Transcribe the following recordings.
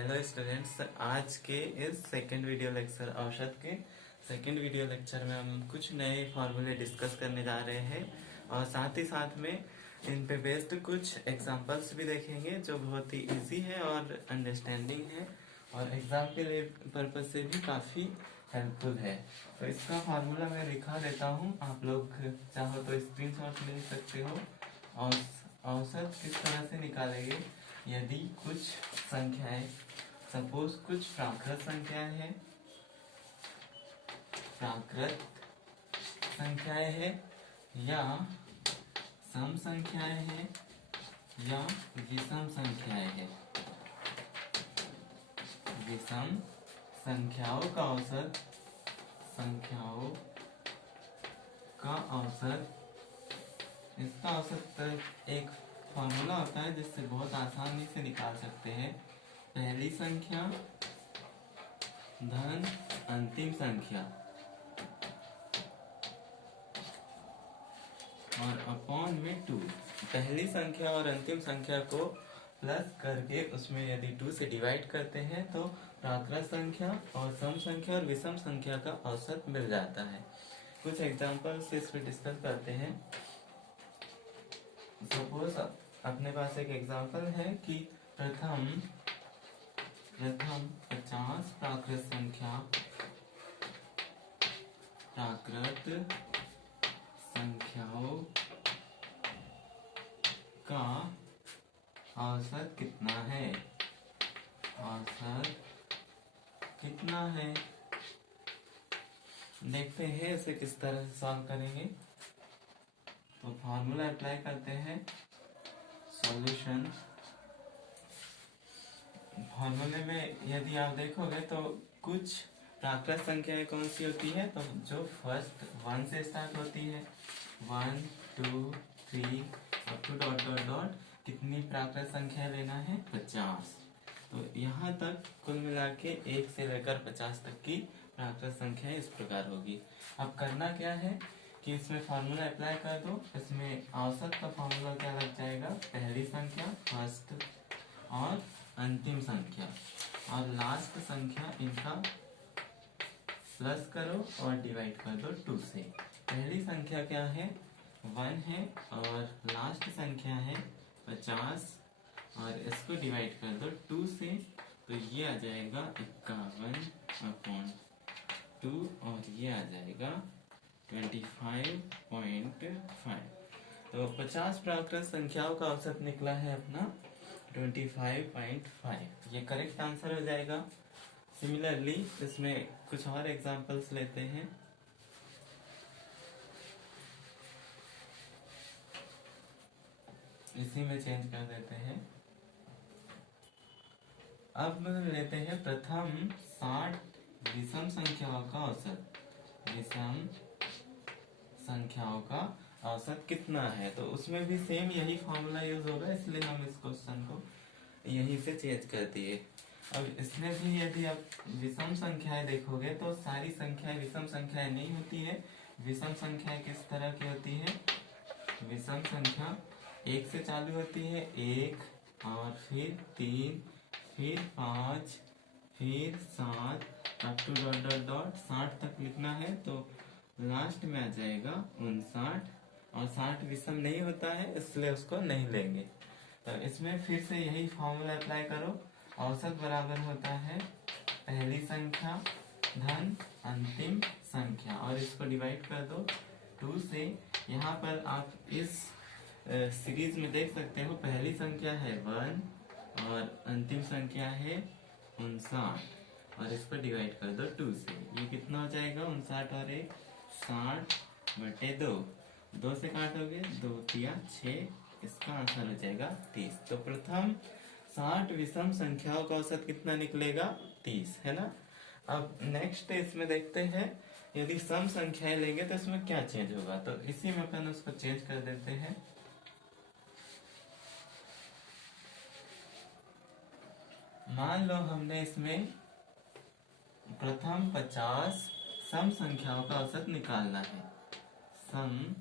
Hello students, आज के इस सेकंड वीडियो लेक्चर औसत के सेकंड वीडियो लेक्चर में हम कुछ नए फार्मूले डिस्कस करने जा रहे हैं और साथ ही साथ में इन पे बेस्ड कुछ एग्जांपल्स भी देखेंगे जो बहुत ही इजी है और अंडरस्टैंडिंग है और एग्जाम के लिए पर्पज से भी काफ़ी हेल्पफुल है। तो इसका फार्मूला मैं लिखा देता हूँ, आप लोग चाहो तो स्क्रीनशॉट ले सकते हो। और औसत किस तरह से निकालेंगे, यदि कुछ संख्याएं, सपोज कुछ प्राकृत संख्याएं हैं, या सम संख्याएं हैं या विषम संख्याएं हैं। विषम संख्याओं का औसत, इसका औसत एक फॉर्मूला होता है जिससे बहुत आसानी से निकाल सकते हैं। पहली संख्या धन अंतिम संख्या और अपॉन में 2। पहली संख्या और अंतिम संख्या को प्लस करके उसमें यदि 2 से डिवाइड करते हैं तो प्राकृत संख्या और सम संख्या और विषम संख्या का औसत मिल जाता है। कुछ एग्जांपल से इस पर डिस्कस करते हैं। सपोज अपने पास एक एग्जांपल है कि प्रथम 50 प्राकृत संख्याओं का औसत कितना है। देखते हैं इसे किस तरह से सॉल्व करेंगे। तो फॉर्मूला अप्लाई करते हैं। सॉल्यूशन फॉर्मूले में यदि आप देखोगे तो कुछ प्राकृत संख्याएं कौन सी होती है, तो जो फर्स्ट 1 से स्टार्ट होती है, 1 2 3 up to dot dot dot, कितनी प्राकृत संख्या लेना है, 50। तो यहाँ तक कुल मिला के 1 से लेकर 50 तक की प्राकृत संख्या इस प्रकार होगी। अब करना क्या है कि इसमें फार्मूला अप्लाई कर दो। इसमें औसत का फार्मूला क्या लग जाएगा, पहली संख्या फर्स्ट और अंतिम संख्या और लास्ट संख्या, इनका प्लस करो और डिवाइड कर दो 2 से। पहली संख्या क्या है, 1 है और लास्ट संख्या है 50 और इसको डिवाइड कर दो 2 से, तो ये आ जाएगा 51/2 और ये आ जाएगा 25.5। तो 50 प्राकृत संख्याओं का औसत निकला है अपना 25.5। ये करेक्ट आंसर हो जाएगा। सिमिलरली इसमें कुछ और एग्जांपल्स लेते हैं। इसी में चेंज कर देते हैं। अब लेते हैं प्रथम 60 विषम संख्याओं का औसत। विषम संख्याओं का औसत कितना है, तो उसमें भी सेम यही फॉर्मूला यूज होगा, इसलिए हम इस क्वेश्चन को यहीं से चेंज कर दिए। अब इसमें भी यदि आप विषम संख्याएं देखोगे तो सारी संख्याएं विषम संख्याएं नहीं होती है। विषम संख्याएं किस तरह की होती है, विषम संख्या 1 से चालू होती है, 1 और फिर 3 फिर 5 फिर 7 up to dot dot dot 60 तक लिखना है। तो लास्ट में आ जाएगा 59 और 60 विषम नहीं होता है इसलिए उसको नहीं लेंगे। तो इसमें फिर से यही फॉर्मूला अप्लाई करो। औसत बराबर होता है पहली संख्या धन अंतिम संख्या और इसको डिवाइड कर दो 2 से। यहाँ पर आप इस सीरीज में देख सकते हो, पहली संख्या है 1 और अंतिम संख्या है 59 और इसको डिवाइड कर दो 2 से। ये कितना हो जाएगा, 59 और 1 60/2। 2 से काटोगे 2 3 6, इसका आंसर हो जाएगा 30। तो प्रथम 60 विषम संख्याओं का औसत कितना निकलेगा, 30, है ना। अब नेक्स्ट इसमें देखते हैं, यदि सम संख्याएं लेंगे तो इसमें क्या चेंज होगा, तो इसी में अपन उसको चेंज कर देते हैं। मान लो हमने इसमें प्रथम 50 सम संख्याओं का औसत निकालना है। सम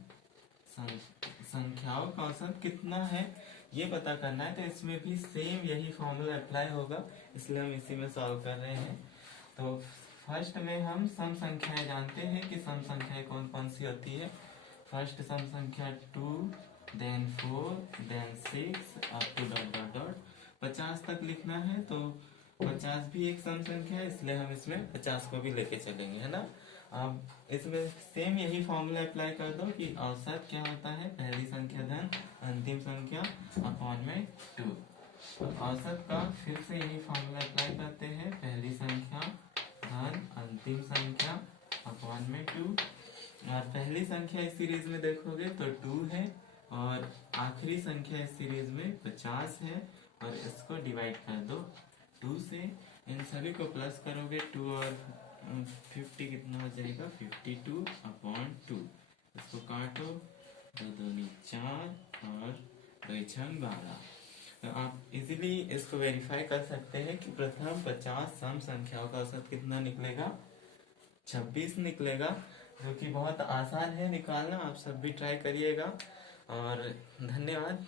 संख्याओं का औसत कितना है, ये पता करना है, तो इसमें भी सेम यही फॉर्मूला अप्लाई होगा, इसलिए हम इसी में सॉल्व कर रहे हैं। तो फर्स्ट में हम सम संख्याएं जानते हैं कि सम संख्याएं कौन कौन सी होती है। फर्स्ट सम संख्या 2, then 4, then 6 up to dot dot dot 50 तक लिखना है। तो 50 भी एक सम संख्या है, इसलिए हम इसमें 50 को भी लेके चलेंगे, है ना। अब इसमें सेम यही फॉर्मूला अप्लाई कर दो कि औसत क्या होता है, पहली संख्या धन अंतिम संख्या अपॉन में 2। औसत का फिर से यही फॉर्मूला अप्लाई करते हैं, पहली संख्या धन अंतिम संख्या अपॉन में 2। और पहली संख्या इस सीरीज में देखोगे तो 2 है, और आखिरी संख्या इस सीरीज में 50 है, और इसको डिवाइड कर दो 2 से। इन सभी को प्लस करोगे, 2 और 50 कितना हो जाएगा, 52 अपॉन 2। इसको काटो, 2 दूनी 4 और 2 छंग 12। तो आप इजीली इसको वेरीफाई कर सकते हैं कि प्रथम 50 सम संख्याओं का औसत कितना निकलेगा, 26 निकलेगा, जो कि बहुत आसान है निकालना। आप सब भी ट्राई करिएगा, और धन्यवाद।